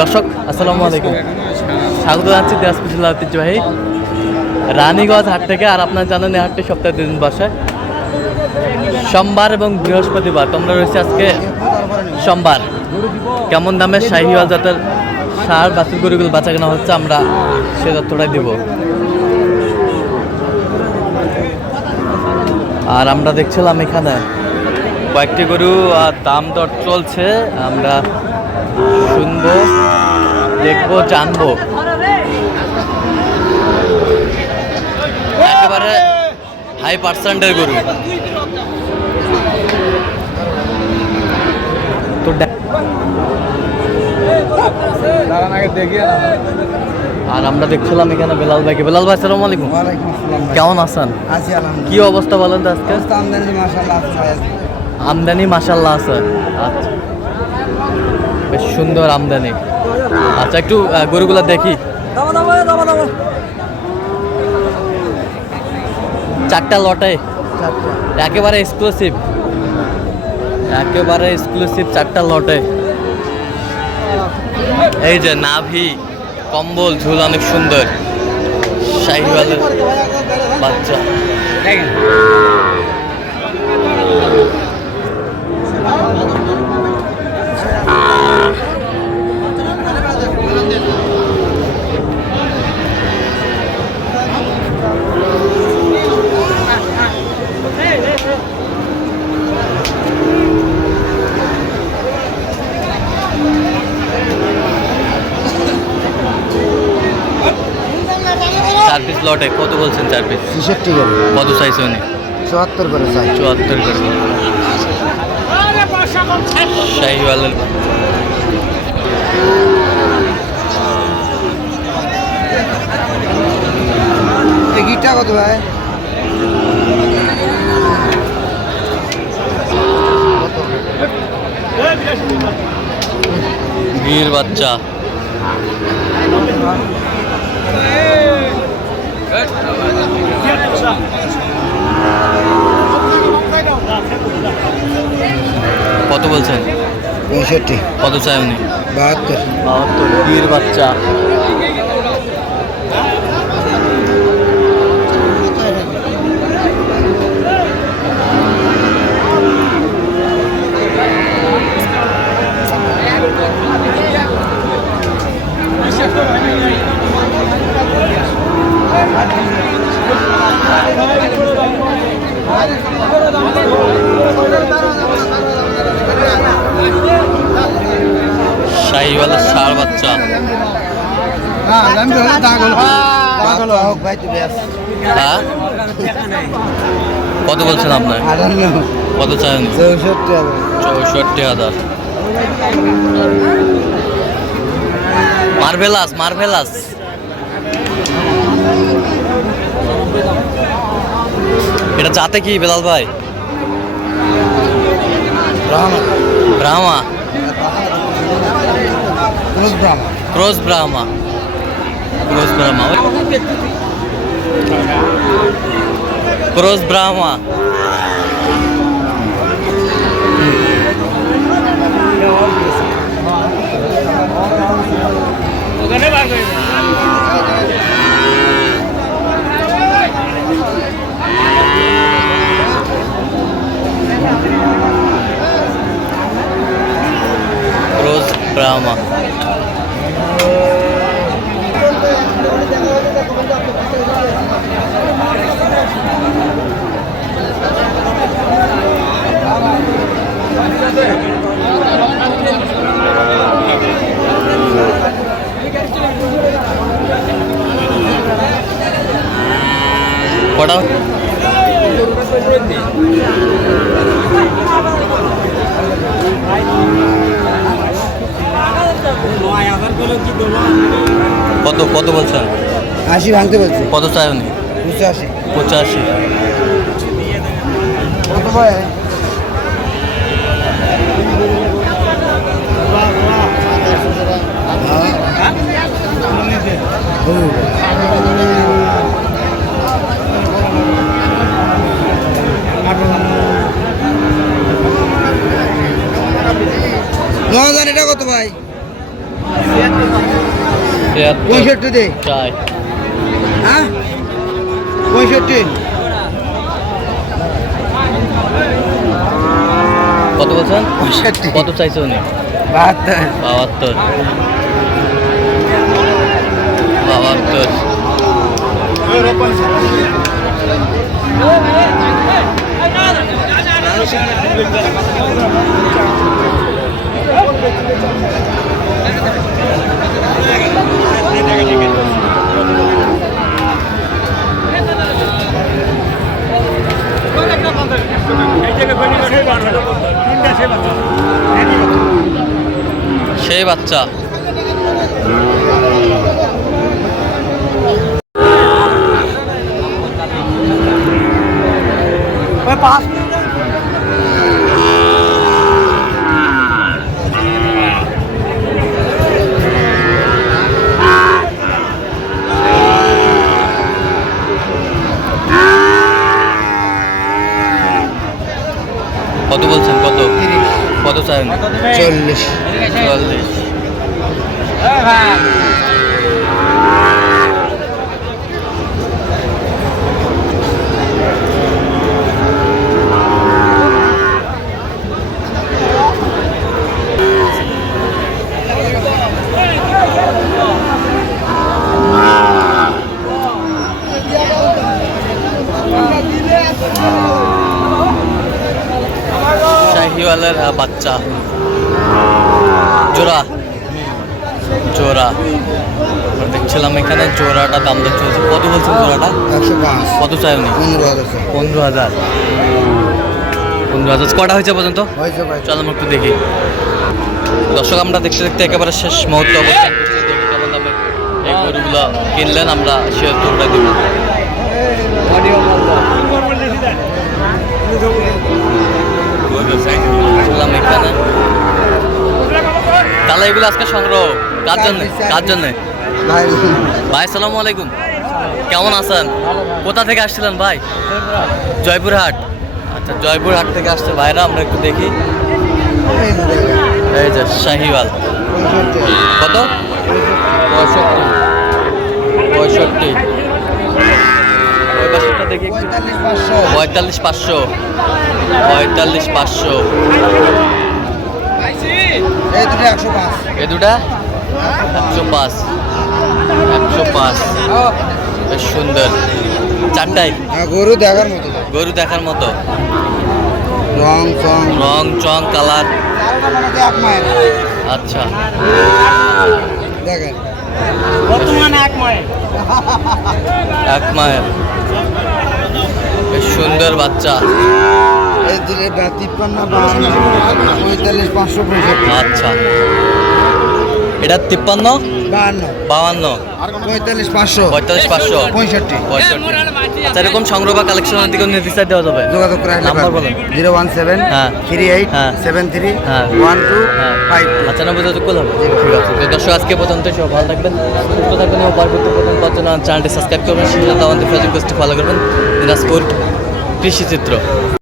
দর্শক, আসসালামু আলাইকুম। স্বাগত জানাচ্ছি দিনাজপুর জেলা ঐতিহ্যবাহী রানীগঞ্জ হাট থেকে, আর আপনার জানেন এই হাটটি সপ্তাহে দুদিন বসায় সোমবার এবং বৃহস্পতিবার তোমরা রয়েছে আজকে সোমবার। কেমন দামে শাহিওয়াল জাতের সার বাছুর গরুগুলো বাঁচা কেনা হচ্ছে, আমরা সে তথ্যটাই দেব। আর আমরা দেখছিলাম এখানে কয়েকটি গরু, আর দাম দর চলছে। আমরা শুনব দেখব জানব। একেবারে হাই পার্সেন্টের গরু। তো আর আমরা দেখছিলাম এখানে বেলাল ভাইকে। বেলাল ভাই সালাম আলাইকুম। কেমন আছেন? কি অবস্থা বলেন তো আজকে? আমদানি মাশাআল্লাহ আছে। আমদানি মাসাল্লাহ আছে। আচ্ছা। বেশ সুন্দর আমদানি। আচ্ছা একটু গরুগুলা দেখি। চারটা লটে একেবারে এক্সক্লুসিভ একেবারে এক্সক্লুসিভ চারটা লটে এই যে নাভি, কম্বল, ঝুল অনেক সুন্দর। শাহিওয়ালের বাচ্চা। লটে কত বলছেন চার পিস ছেষট্টি করে। কত চাইছে উনি? চুয়াত্তর করে চাই চুয়াত্তর করে। শাহিওয়ালের এই গিটটা কত ভাই? গির বাচ্চা। কত বলছেন? পঁয়ষট্টি। কত চাই উনি? বাহাত্তর। বাহাত্তর। গির বাচ্চা। শাহিওয়ালের ষাঁড় বাচ্চা। হ্যাঁ? কত বলছেন আপনার? কত চাই উনি চৌষট্টি হাজার। Marvellous marvellous. এটা যাতে কি বেলাল ভাই? Brahma Brahman cross Brahma cross Brahma cross Brahma cross Brahma কটা কত কত বলছেন? আশি ভাঙতে বলছি। কত চাই উনি? পঁচাশি পঁচাশি। কত ভাই মহাজন এটা কত ভাই? পঁয়ষট্টি দে। হ্যাঁ? পঁয়ষট্টি। কত বলছেন? পঁয়ষট্টি। কত চাইছে উনি? বাহাত্তর। বাহাত্তর। বাহাত্তর সেই বাচ্চা। পাঁচ কত বলছেন? কত? কত চাই চল্লিশ। চল্লিশ শাহিওয়ালের আহ, বাচ্চা জোড়া। জোড়া। দেখছিলাম এখানে জোড়াটা দাম দর চলছে। কত বলছেন জোড়াটা? কত চাই। উনি পনেরো হাজার। পনেরো হাজার। কটা হয়েছে পর্যন্ত? চল আমরা একটু দেখি। দর্শক আমরা দেখতে দেখতে একেবারে শেষ মুহূর্তে অবস্থান করছি। কেমন দামে এই গরুগুলো কিনলেন? আমরা সে গরুটা দিব ছিলাম এখানে তাহলে এগুলো আজকে সংগ্রহ। কার জন্য? কার জন্য? ভাই। সালামু আলাইকুম। কেমন আছেন? কোথা থেকে আসছিলেন ভাই? জয়পুরহাট। আচ্ছা জয়পুরহাট থেকে আসছে। ভাইরা আমরা একটু দেখি। এই যে শাহিওয়াল। কত? পঁয়ষট্টি। পঁয়ষট্টি। দেখি পঁয়তাল্লিশ পাঁচশো। পঁয়তাল্লিশ পাঁচশো। এ দুটা একশো পাঁচ। একশো পাঁচ। বেশ সুন্দর। চারটাই? হ্যাঁ, গরু দেখার মতো। গরু দেখার মতো। রং চং। রং চং কালার। আচ্ছা। দেখেন। বর্তমানে এক মায়ের এক মায়ের বেশ সুন্দর বাচ্চা। তিপ্পান্ন পঁয়তাল্লিশ পাঁচশো পঁয়ষট্টি। আচ্ছা। এটা তিপ্পান্ন? বাহান্ন। পঁয়তাল্লিশ পাঁচশো। পঁয়তাল্লিশ পাঁচশো। পঁয়ষট্টি। পঁয়ষট্টি। আচ্ছা এরকম সংগ্রহ বা কালেকশনের দিকে নির্দিষ্ট দেওয়া যাবে। যোগাযোগ করে নাম্বার বলেন। জিরো ওয়ান সেভেন হ্যাঁ। থ্রি এইট হ্যাঁ। সেভেন থ্রি হ্যাঁ। ওয়ান টু ফাইভ আচ্ছা না বোঝা করলাম ঠিক আছে। তো দর্শক আজকে পর্যন্ত সব ভালো থাকবেন সুস্থ থাকবেন এবং পরবর্তী পর্যন্ত পাওয়ার জন্য চ্যানেলটি সাবস্ক্রাইব করবেন। সাথে আমাদের ফেসবুক পেজটি ফলো করবেন। দিনাজপুর কৃষি চিত্র